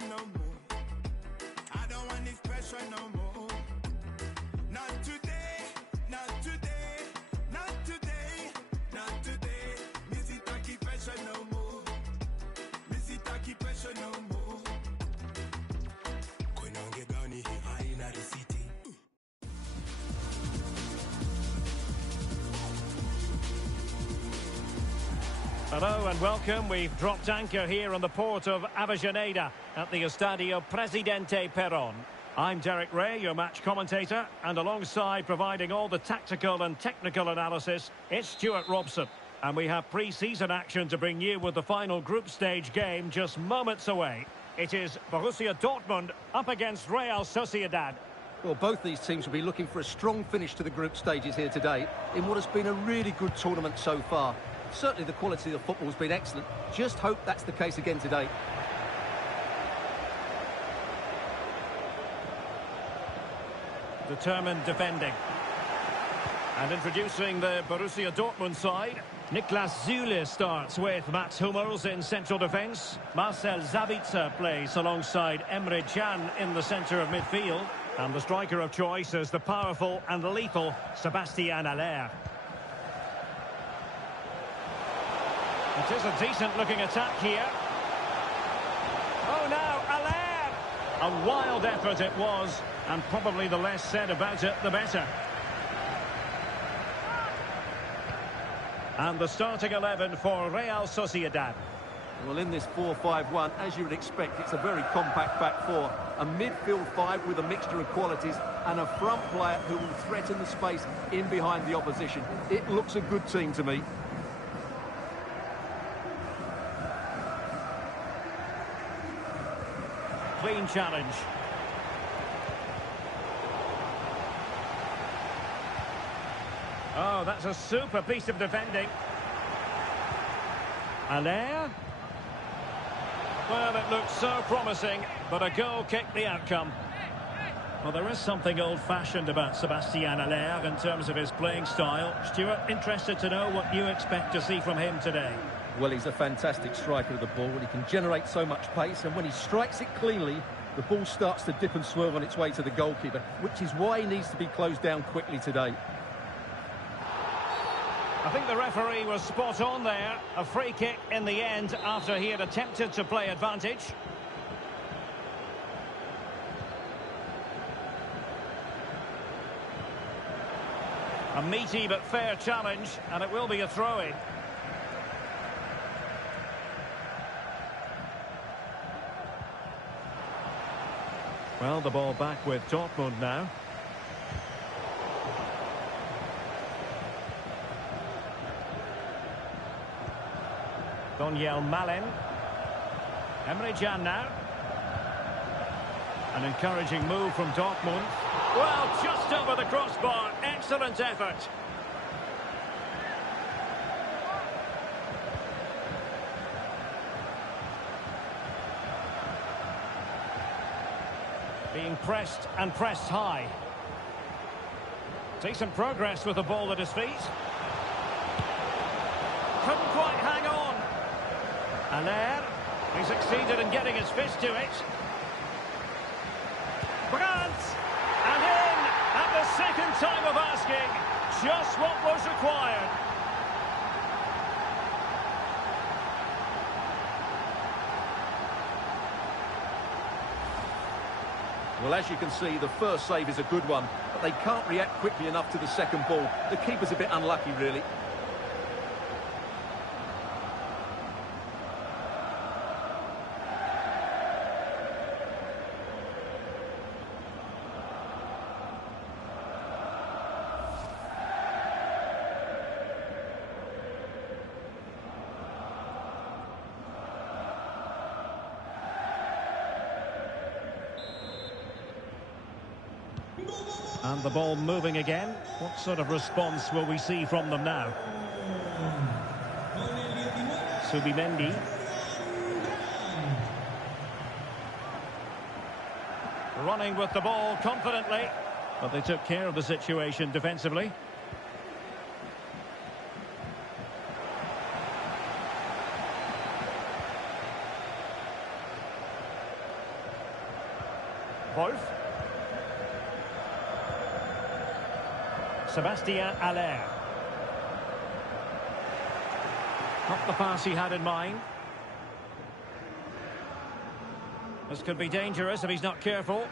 No more. I don't want this pressure no more. Not today, not today, not today, not today. Missy Taki pressure no more. Missy Taki pressure no more. Kwenange gani hii in the city. Hello and welcome. We've dropped anchor here on the port of Avellaneda at the Estadio Presidente Perón. I'm Derek Ray, your match commentator, and alongside providing all the tactical and technical analysis, it's Stuart Robson. And we have pre-season action to bring you with the final group stage game just moments away. It is Borussia Dortmund up against Real Sociedad. Well, both these teams will be looking for a strong finish to the group stages here today in what has been a really good tournament so far. Certainly the quality of the football has been excellent. Just hope that's the case again today. Determined defending. And introducing the Borussia Dortmund side. Niklas Süle starts with Mats Hummels in central defence. Marcel Sabitzer plays alongside Emre Can in the centre of midfield. And the striker of choice is the powerful and lethal Sebastian Haller. It is a decent-looking attack here. Oh, now, Haller! A wild effort it was, and probably the less said about it, the better. And the starting 11 for Real Sociedad. Well, in this 4-5-1, as you would expect, it's a very compact back four. A midfield five with a mixture of qualities and a front player who will threaten the space in behind the opposition. It looks a good team to me. Clean challenge. Oh, that's a super piece of defending. Haller. Well, it looked so promising, but a goal kicked the outcome. Well, there is something old-fashioned about Sebastian Haller in terms of his playing style. Stuart, interested to know what you expect to see from him today. Well, he's a fantastic striker of the ball. He can generate so much pace, and when he strikes it cleanly, the ball starts to dip and swerve on its way to the goalkeeper, which is why he needs to be closed down quickly today. I think the referee was spot on there. A free kick in the end after he had attempted to play advantage. A meaty but fair challenge, and it will be a throw-in. Well, the ball back with Dortmund now. Daniel Malen. Emre Can now. An encouraging move from Dortmund. Well, just over the crossbar. Excellent effort. Being pressed and pressed high. Decent progress with the ball at his feet. Couldn't quite hang on. Aller. He succeeded in getting his fist to it. Brandt! And in at the second time of asking. Just what was required. Well, as you can see, the first save is a good one, but they can't react quickly enough to the second ball. The keeper's a bit unlucky, really. And the ball moving again. What sort of response will we see from them now? Scooby. Running with the ball confidently. But they took care of the situation defensively. Wolf. Sebastian Aller. Not the pass he had in mind. This could be dangerous if he's not careful.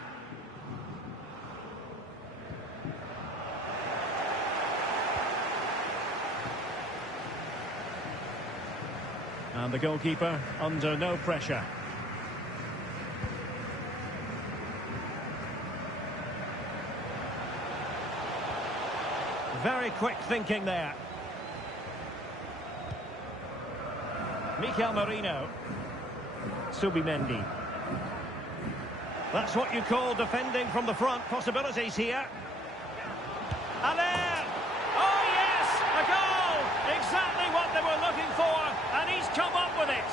And the goalkeeper under no pressure. Very quick thinking there. Mikel Merino. Scooby. That's what you call defending from the front. Possibilities here. Aller! Oh yes! A goal! Exactly what they were looking for, and he's come up with it.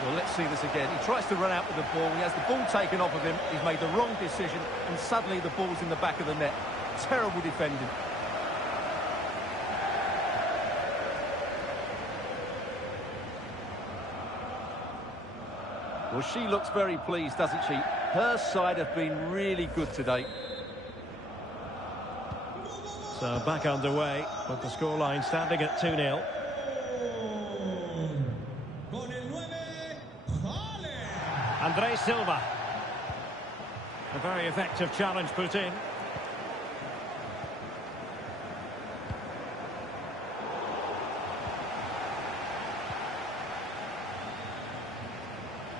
Well, let's see this again. He tries to run out with the ball. He has the ball taken off of him. He's made the wrong decision, and suddenly the ball's in the back of the net. Terrible defending. Well, she looks very pleased, doesn't she? Her side have been really good today. So back underway with the scoreline standing at 2-0. Andre Silva. A very effective challenge put in.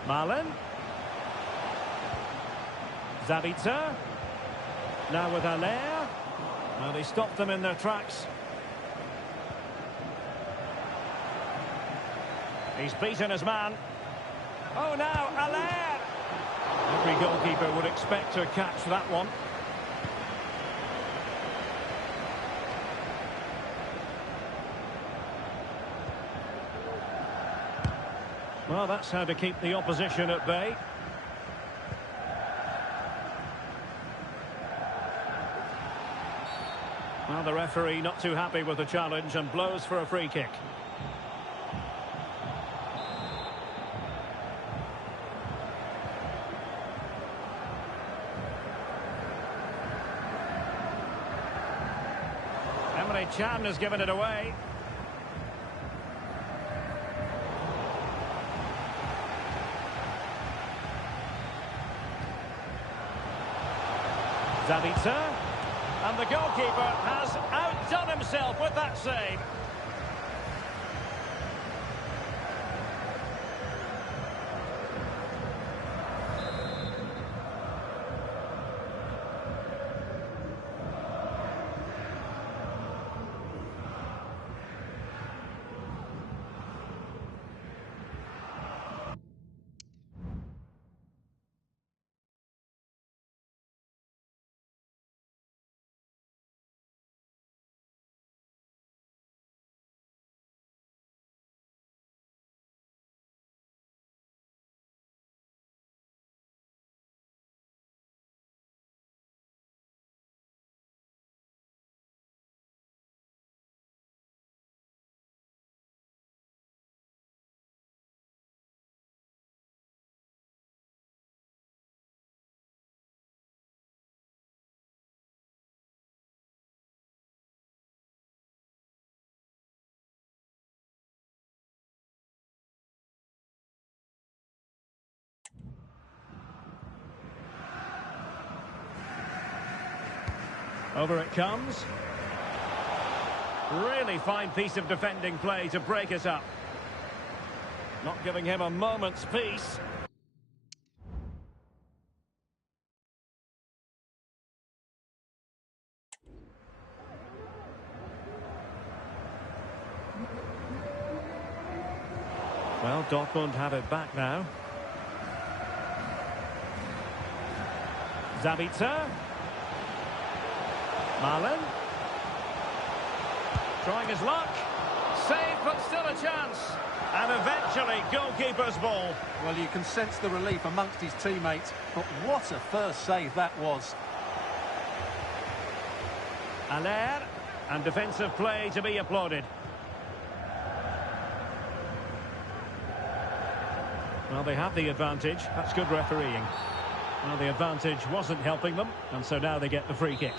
Malen. Zabitzer. Now with Aller. Well, they stopped them in their tracks. He's beaten his man. Oh, now Aller. Every goalkeeper would expect to catch that one. Well, that's how to keep the opposition at bay. Well, the referee not too happy with the challenge and blows for a free kick. Emre Can has given it away. Zabitzer. And the goalkeeper has outdone himself with that save. Over it comes. Really fine piece of defending play to break it up. Not giving him a moment's peace. Well, Dortmund have it back now. Zabitzer. Malen. Trying his luck. Saved, but still a chance. And eventually, goalkeeper's ball. Well, you can sense the relief amongst his teammates, but what a first save that was. Aller, and defensive play to be applauded. Well, they have the advantage. That's good refereeing. Well, the advantage wasn't helping them, and so now they get the free kick.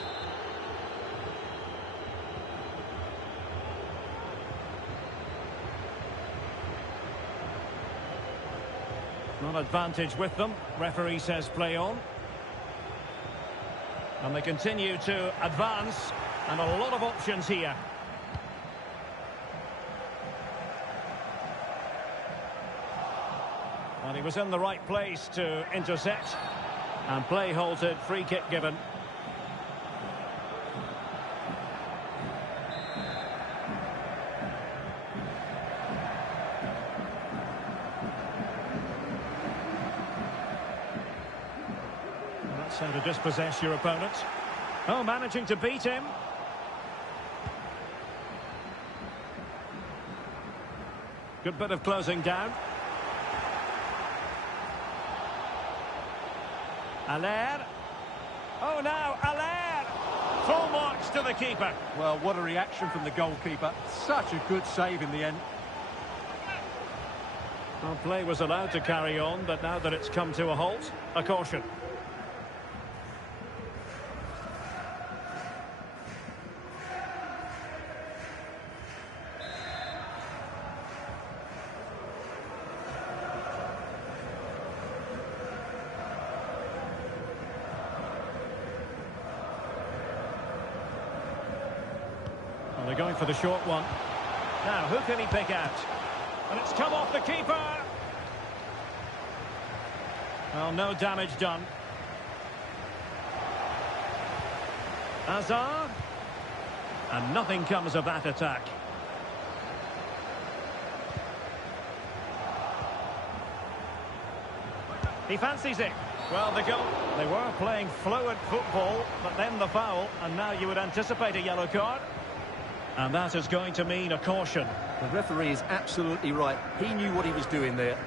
Not advantage with them. Referee says play on. And they continue to advance, and a lot of options here. And he was in the right place to intercept. And play halted, free kick given. That's how to dispossess your opponent. Oh, managing to beat him. Good bit of closing down. Aller. Oh, now Aller. Full marks to the keeper. Well, what a reaction from the goalkeeper. Such a good save in the end. Well, play was allowed to carry on, but now that it's come to a halt, a caution. They're going for the short one. Now, who can he pick out? And it's come off the keeper. Well, no damage done. Hazard. And nothing comes of that attack. He fancies it. Well, the goal. They were playing fluid football, but then the foul, and now you would anticipate a yellow card. And that is going to mean a caution. The referee is absolutely right. He knew what he was doing there.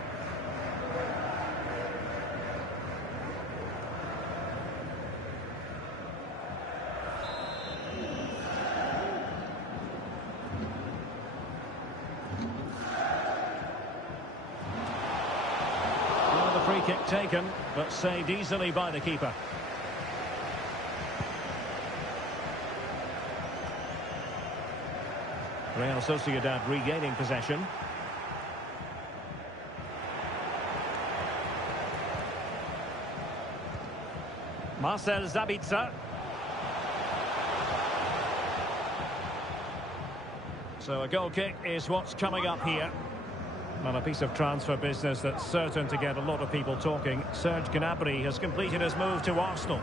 Well, the free kick taken, but saved easily by the keeper. Real Sociedad regaining possession. Marcel Zabitzer. So a goal kick is what's coming up here. Well, a piece of transfer business that's certain to get a lot of people talking. Serge Gnabry has completed his move to Arsenal.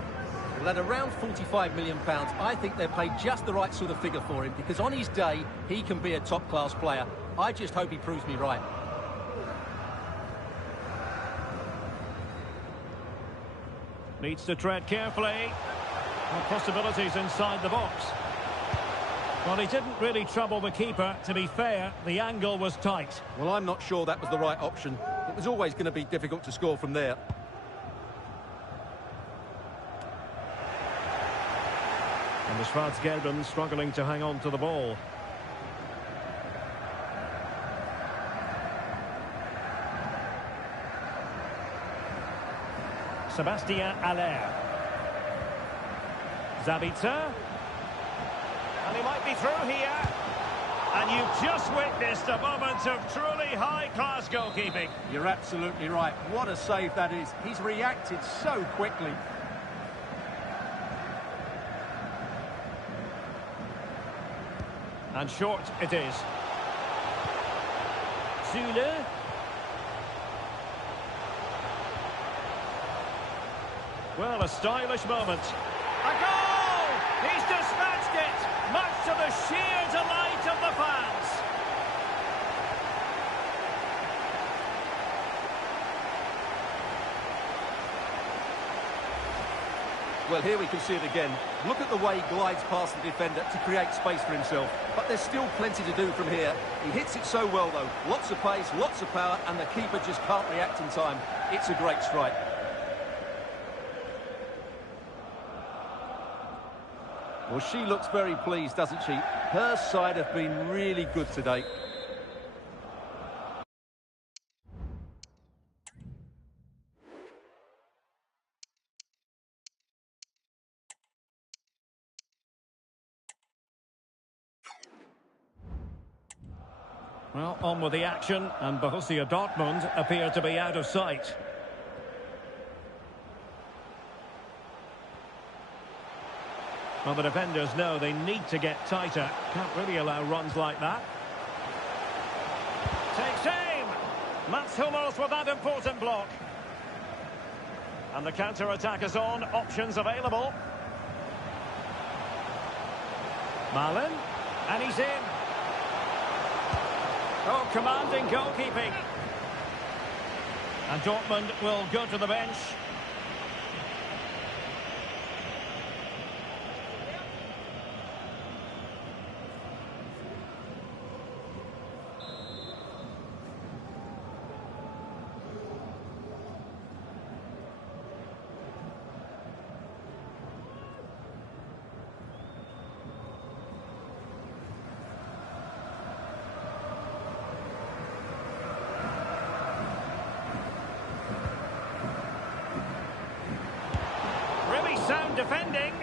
Well, at around £45 million, I think they've paid just the right sort of figure for him, because on his day, he can be a top-class player. I just hope he proves me right. Needs to tread carefully. Well, possibilities inside the box. Well, he didn't really trouble the keeper. To be fair, the angle was tight. Well, I'm not sure that was the right option. It was always going to be difficult to score from there. And the Schwarzgelben struggling to hang on to the ball. Sebastian Aller. Zabitzer. And he might be through here. And you've just witnessed a moment of truly high-class goalkeeping. You're absolutely right. What a save that is. He's reacted so quickly. And short it is. Zule. Well, a stylish moment. A goal! He's dispatched it, much to the sheer delight of the fans. Well, here we can see it again. Look at the way he glides past the defender to create space for himself. But there's still plenty to do from here. He hits it so well, though. Lots of pace, lots of power, and the keeper just can't react in time. It's a great strike. Well, she looks very pleased, doesn't she? Her side have been really good today. Well, on with the action, and Borussia Dortmund appear to be out of sight. Well, the defenders know they need to get tighter. Can't really allow runs like that. Takes aim! Mats Hummels with that important block. And the counter-attack is on. Options available. Malen. And he's in. Oh, commanding goalkeeping. And Dortmund will go to the bench. Sound defending.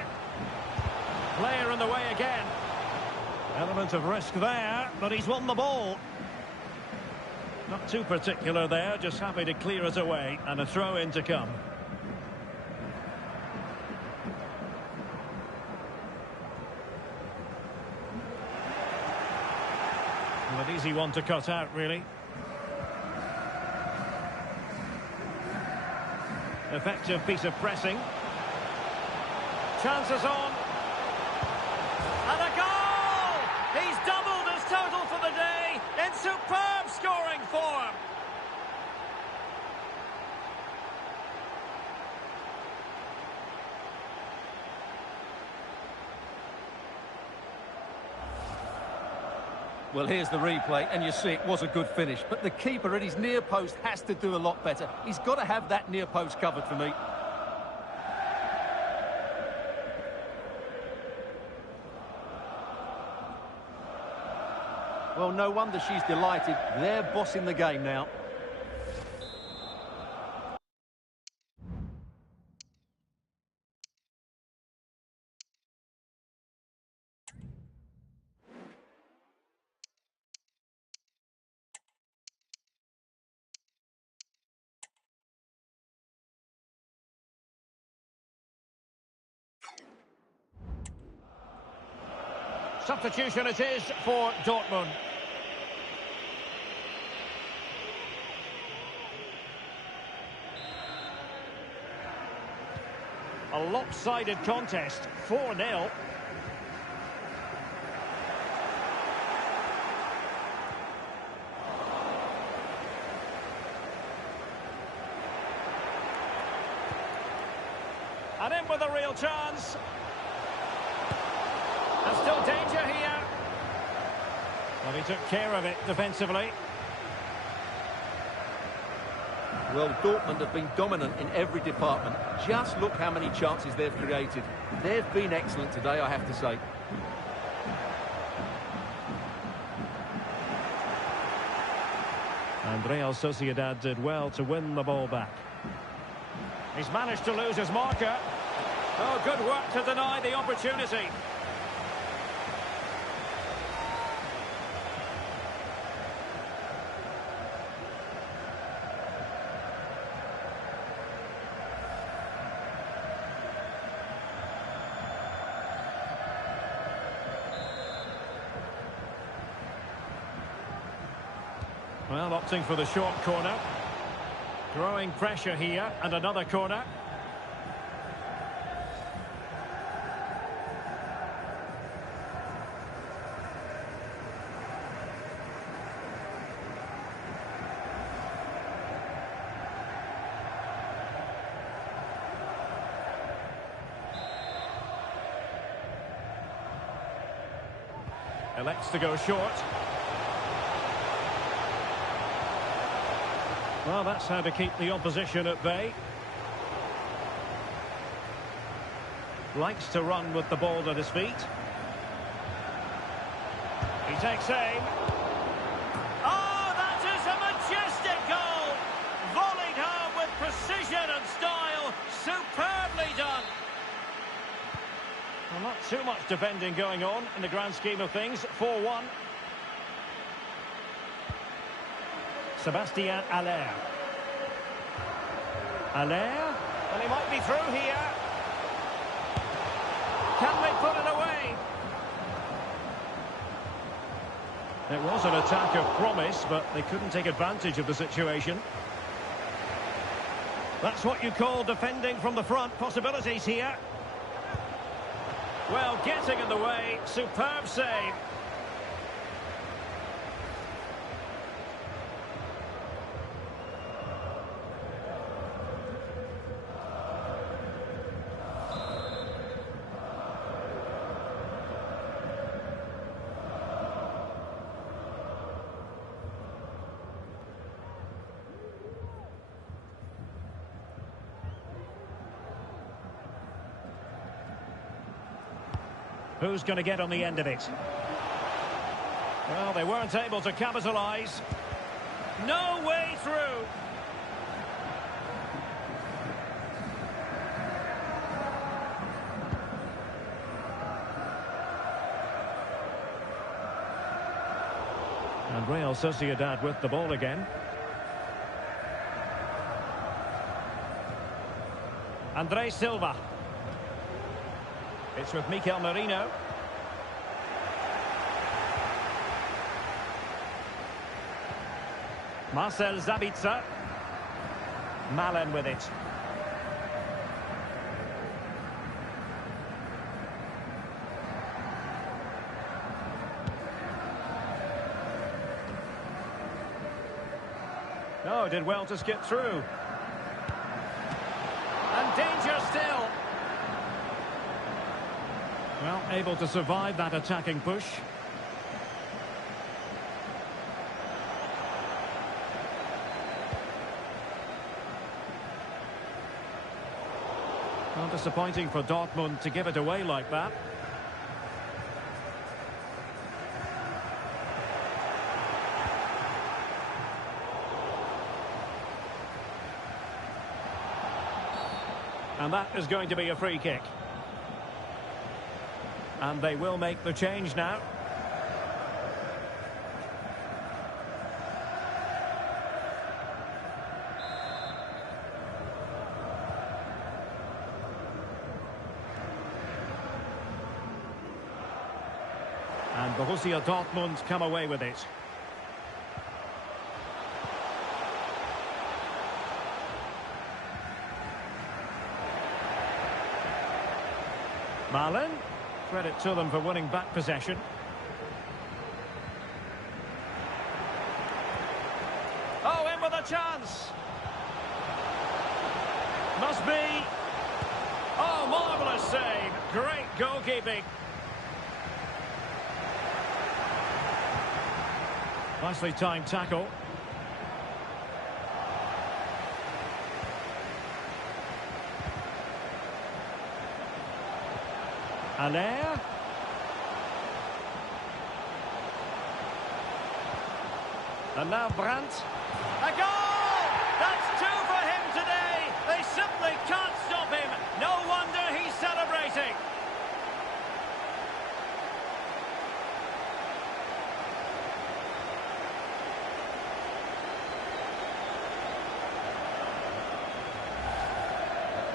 Player in the way again. Element of risk there, but he's won the ball. Not too particular there, just happy to clear it away, and a throw in to come. Well, an easy one to cut out, really. Effective piece of pressing. Chances on. And a goal! He's doubled his total for the day in superb scoring form. Well, here's the replay, and you see it was a good finish. But the keeper at his near post has to do a lot better. He's got to have that near post covered for me. Well, no wonder she's delighted. They're bossing the game now. Substitution it is for Dortmund. A lopsided contest, 4-0. And in with a real chance. And still danger here. Well, he took care of it defensively. Well, Dortmund have been dominant in every department. Just look how many chances they've created. They've been excellent today, I have to say. And Real Sociedad did well to win the ball back. He's managed to lose his marker. Oh, good work to deny the opportunity. Well, opting for the short corner. Growing pressure here, and another corner. Elects to go short. Well, that's how to keep the opposition at bay. Likes to run with the ball at his feet. He takes aim. Oh, that is a majestic goal! Volleyed home with precision and style. Superbly done. Well, not too much defending going on in the grand scheme of things. 4-1. Sébastien Haller. Haller. And he might be through here. Can they put it away? It was an attack of promise, but they couldn't take advantage of the situation. That's what you call defending from the front. Possibilities here. Well, getting in the way. Superb save. Who's going to get on the end of it? Well, they weren't able to capitalise. No way through. And Real Sociedad with the ball again. André Silva. It's with Mikel Merino. Marcel Sabitzer. Malen with it. Oh, did well to skip through. And danger still. Well, able to survive that attacking push. Well, disappointing for Dortmund to give it away like that. And that is going to be a free kick. And they will make the change now. And Borussia Dortmund come away with it. Malen. Credit to them for winning back possession. Oh, in with a chance. Must be. Oh, marvellous save. Great goalkeeping. Nicely timed tackle. Haller. And now Brandt. A goal! That's two for him today. They simply can't stop him. No wonder he's celebrating.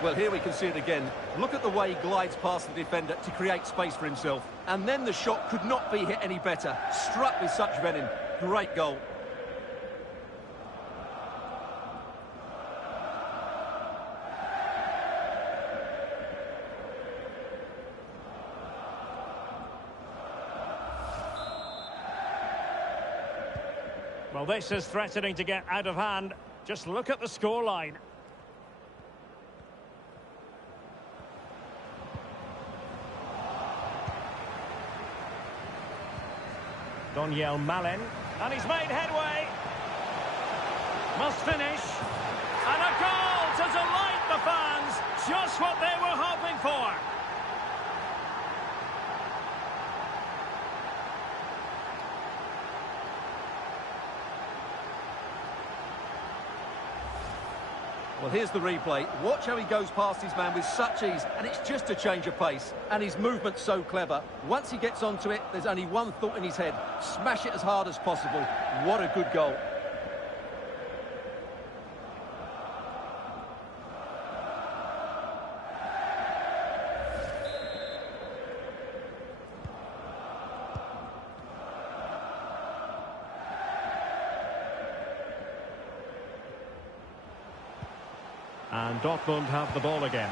Well, here we can see it again. Look at the way he glides past the defender to create space for himself. And then the shot could not be hit any better. Struck with such venom. Great goal. Well, this is threatening to get out of hand. Just look at the scoreline. Daniel Malin. And he's made headway. Must finish. And a goal to delight the fans. Just what they were hoping for. Well, here's the replay. Watch how he goes past his man with such ease, and it's just a change of pace. And his movement's so clever. Once he gets onto it, there's only one thought in his head. Smash it as hard as possible. What a good goal. And Dortmund have the ball again.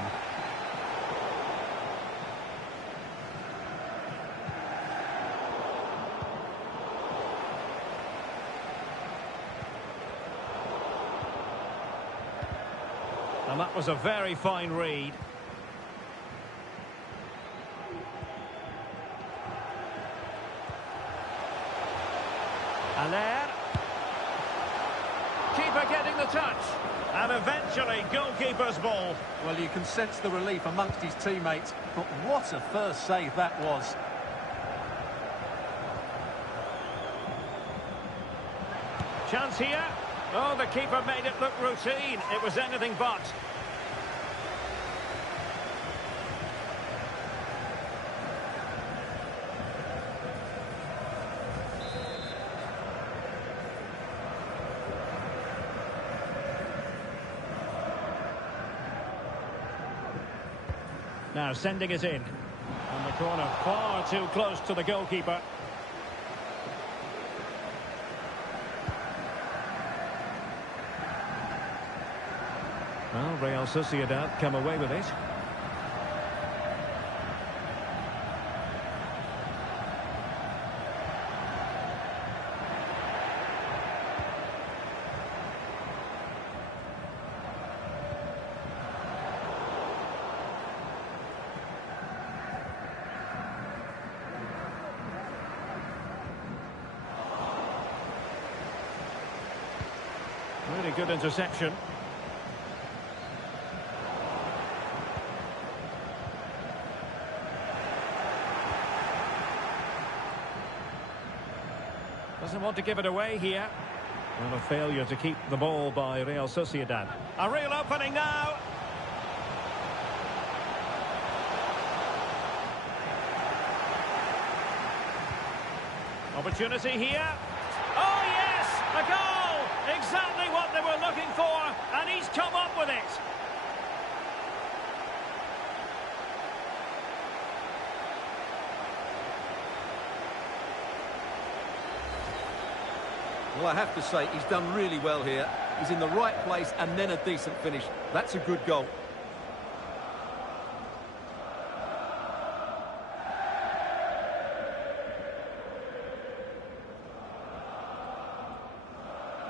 And that was a very fine read. Aller. Keeper getting the touch. And eventually, goalkeeper's ball. Well, you can sense the relief amongst his teammates, but what a first save that was. Chance here. Oh, the keeper made it look routine. It was anything but. Now sending it in. And the corner far too close to the goalkeeper. Well, Real Sociedad come away with it. Really good interception. Doesn't want to give it away here. Well, a failure to keep the ball by Real Sociedad. A real opening now. Opportunity here. Oh, yes! A goal! Exactly what they were looking for, and he's come up with it. Well, I have to say, he's done really well here. He's in the right place and then a decent finish. That's a good goal.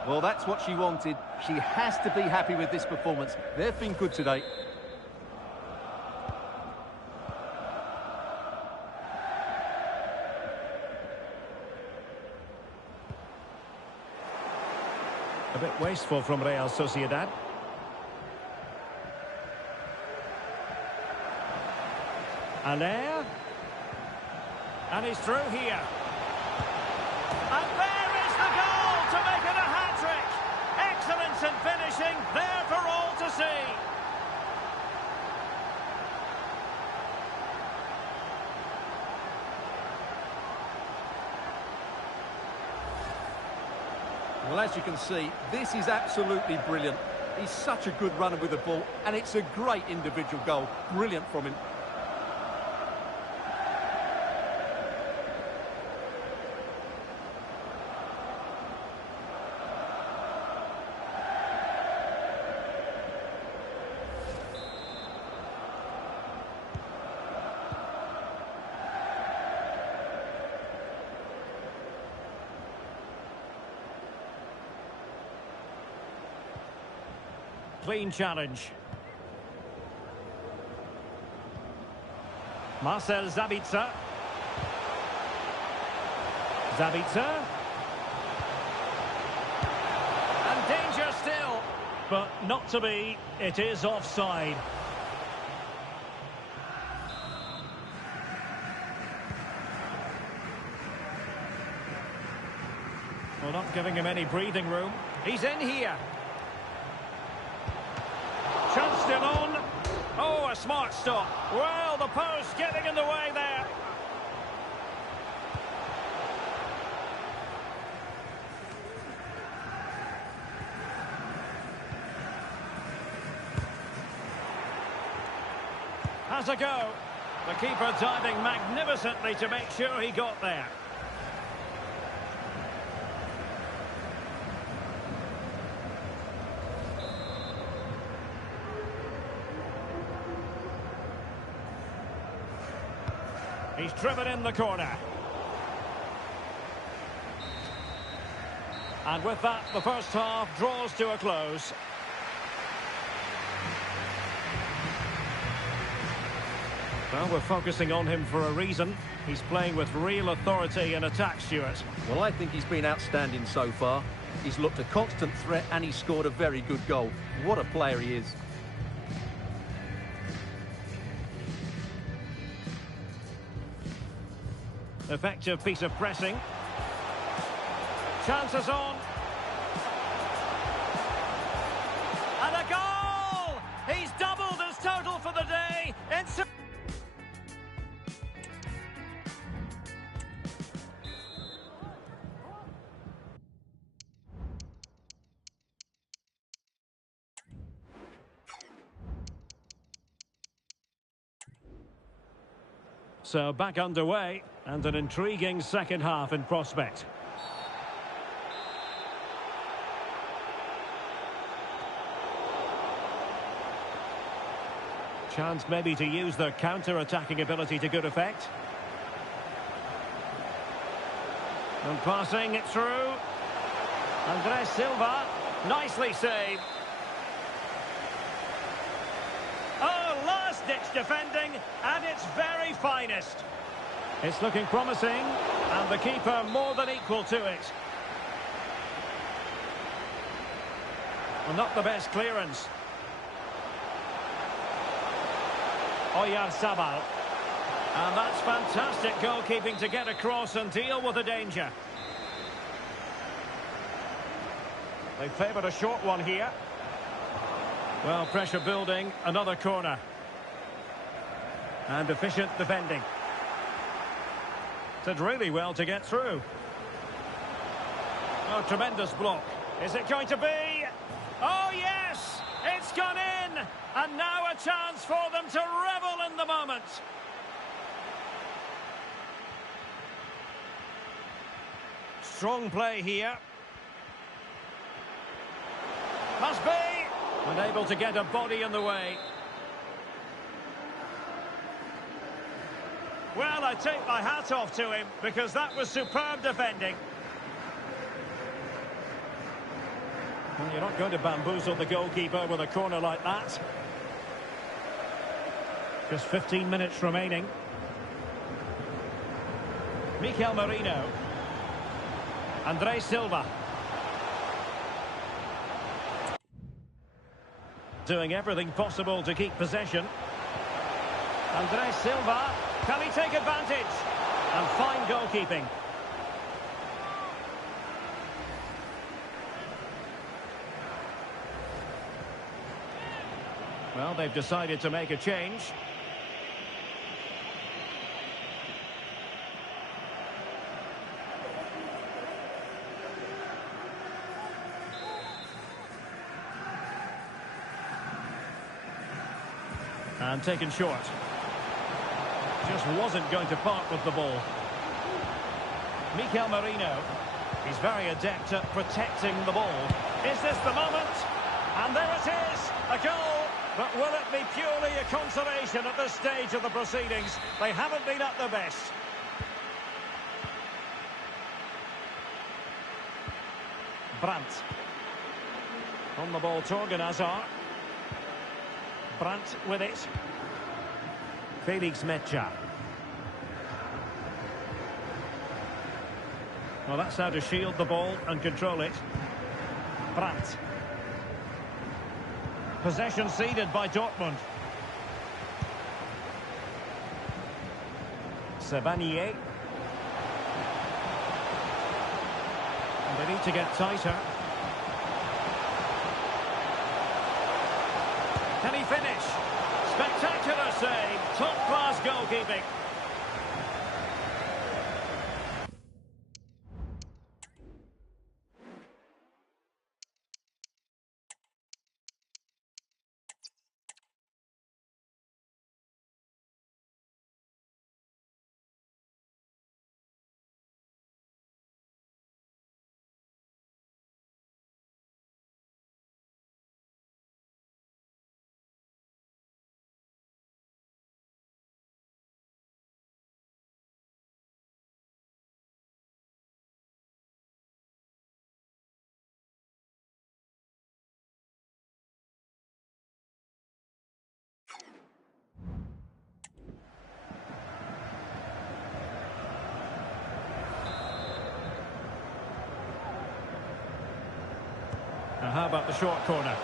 Well, that's what she wanted. She has to be happy with this performance. They've been good today. A bit wasteful from Real Sociedad. Aller. And he's through here. And there is the goal to make it a hat-trick. Excellence in finishing, there for all to see. Well, as you can see, this is absolutely brilliant. He's such a good runner with the ball, and it's a great individual goal. Brilliant from him. clean challenge. Marcel Sabitzer. Sabitzer. And danger still. But not to be. It is offside. Well, not giving him any breathing room. He's in here. Chance still on. Oh, a smart stop. Well, the post getting in the way there. Has a go. The keeper diving magnificently to make sure he got there. He's driven in the corner. And with that, the first half draws to a close. Well, we're focusing on him for a reason. He's playing with real authority in attack, Stuart. Well, I think he's been outstanding so far. He's looked a constant threat and he scored a very good goal. What a player he is. Effective piece of pressing. Chances on. And a goal! He's doubled his total for the day. So back underway, and an intriguing second half in prospect. Chance maybe to use their counter-attacking ability to good effect. And passing it through. Andres Silva, nicely saved. Oh, last-ditch defending, and it's very finest. It's looking promising, and the keeper more than equal to it. Well, not the best clearance. Oyarzabal. And that's fantastic goalkeeping to get across and deal with the danger. They favoured a short one here. Well, pressure building, another corner. And efficient defending. Did really well to get through. Oh, tremendous block. Is it going to be? Oh, yes! It's gone in! And now a chance for them to revel in the moment. Strong play here. Must be! Unable to get a body in the way. Well, I take my hat off to him because that was superb defending. Well, you're not going to bamboozle the goalkeeper with a corner like that. Just 15 minutes remaining. Mikel Merino. Andres Silva. Doing everything possible to keep possession. Andres Silva. Can he take advantage? And fine goalkeeping. Well, they've decided to make a change. And taken short. Just wasn't going to part with the ball. Mikel Merino. He's very adept at protecting the ball. Is this the moment? And there it is, a goal. But will it be purely a consolation at this stage of the proceedings? They haven't been at their best. Brandt. On the ball, Torgan Hazard. Brandt with it. Felix Mecha. Well, that's how to shield the ball and control it. Brandt. Possession ceded by Dortmund. Savanier. And they need to get tighter. Can he finish? Spectacular save. Top-class goalkeeping. Now how about the short corner?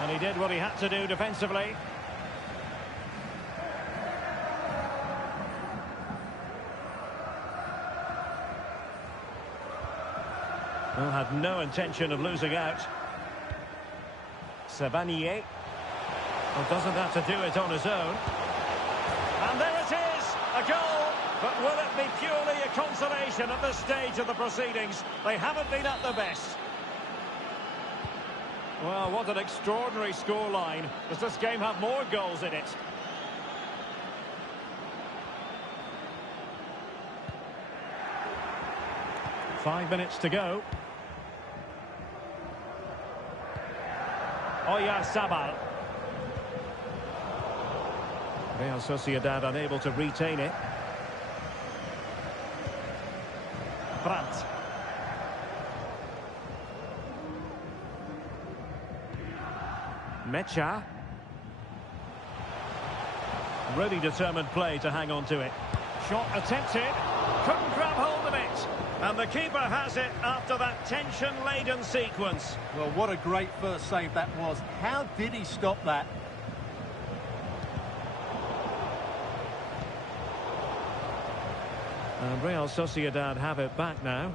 And he did what he had to do defensively. Well, had no intention of losing out. Savanier. Well, doesn't have to do it on his own. And there it is, a goal. But will it be purely a consolation at this stage of the proceedings? They haven't been at their best. Well, what an extraordinary scoreline. Does this game have more goals in it? Five minutes to go. Oyarzabal. Real Sociedad unable to retain it. Brandt. Mecha. Really determined play to hang on to it. Shot attempted. Couldn't grab hold of it. And the keeper has it after that tension-laden sequence. Well, what a great first save that was. How did he stop that? And Real Sociedad have it back now.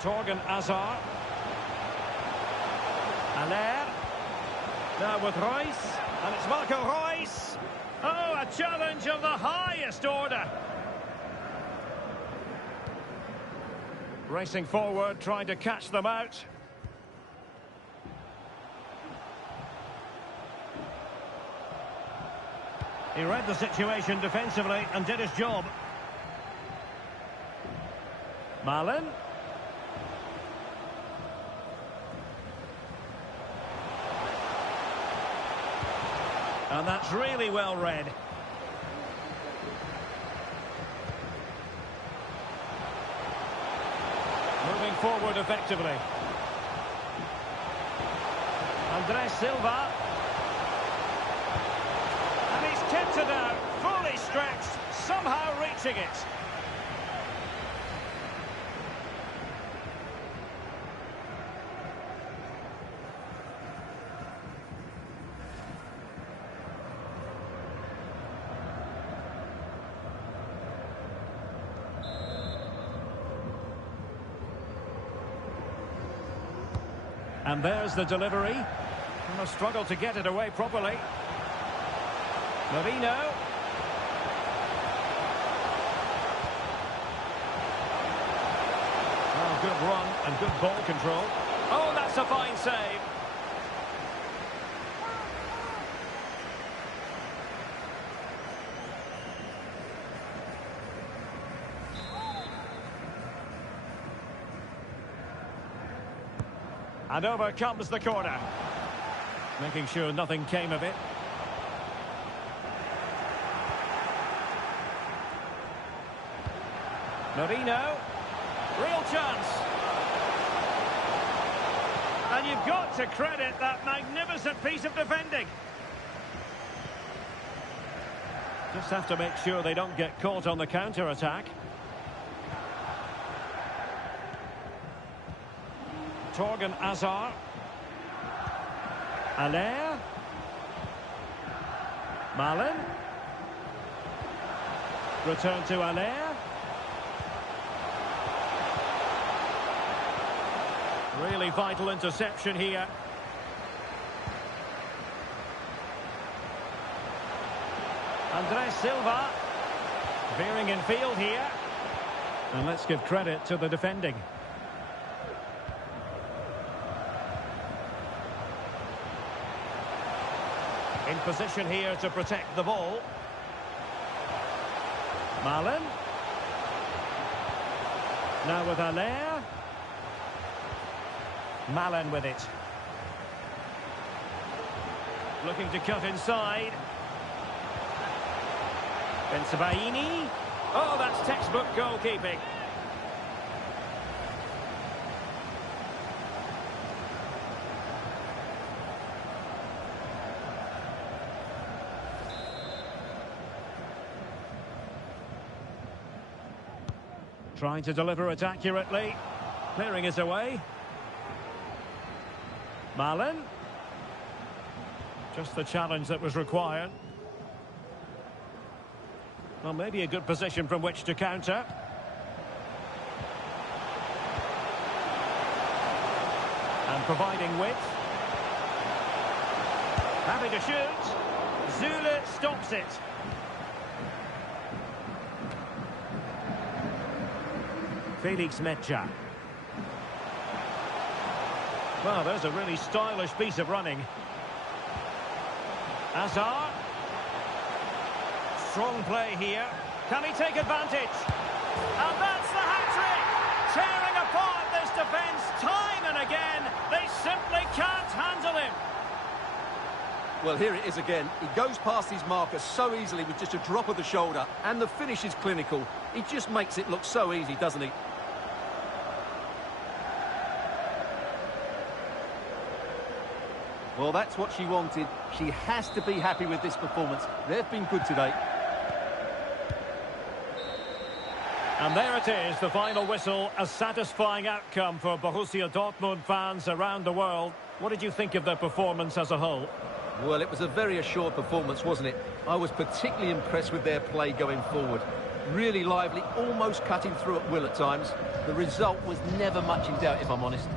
Torgan Hazard. Aller. Now with Royce. And it's Marco Royce. Oh, a challenge of the highest order. Racing forward, trying to catch them out. He read the situation defensively and did his job. Malen. And that's really well read. Moving forward effectively. Andres Silva. And he's kept it out, fully stretched, somehow reaching it. And there's the delivery. And a struggle to get it away properly. Marino. Oh, good run and good ball control. Oh, that's a fine save. And over comes the corner. Making sure nothing came of it. Marino. Real chance. And you've got to credit that magnificent piece of defending. Just have to make sure they don't get caught on the counter-attack. Torgan Hazard. Allaire. Malen. Return to Allaire. Really vital interception here. Andres Silva. Veering in field here. And let's give credit to the defending. In position here to protect the ball. Malen. Now with Allaire. Malen with it. Looking to cut inside. Bensebaini. Oh, that's textbook goalkeeping. Trying to deliver it accurately. Clearing it away. Malen. Just the challenge that was required. Well, maybe a good position from which to counter. And providing width. Happy to shoot. Zule stops it. Felix Mecha. Well, there's a really stylish piece of running. Hazard. Strong play here. Can he take advantage? And that's the hat-trick! Tearing apart this defence time and again. They simply can't handle him. Well, here it is again. He goes past his marker so easily with just a drop of the shoulder. And the finish is clinical. He just makes it look so easy, doesn't he? Well, that's what she wanted. She has to be happy with this performance. They've been good today. And there it is, the final whistle. A satisfying outcome for Borussia Dortmund fans around the world. What did you think of their performance as a whole? Well, it was a very assured performance, wasn't it? I was particularly impressed with their play going forward. Really lively, almost cutting through at will at times. The result was never much in doubt, if I'm honest.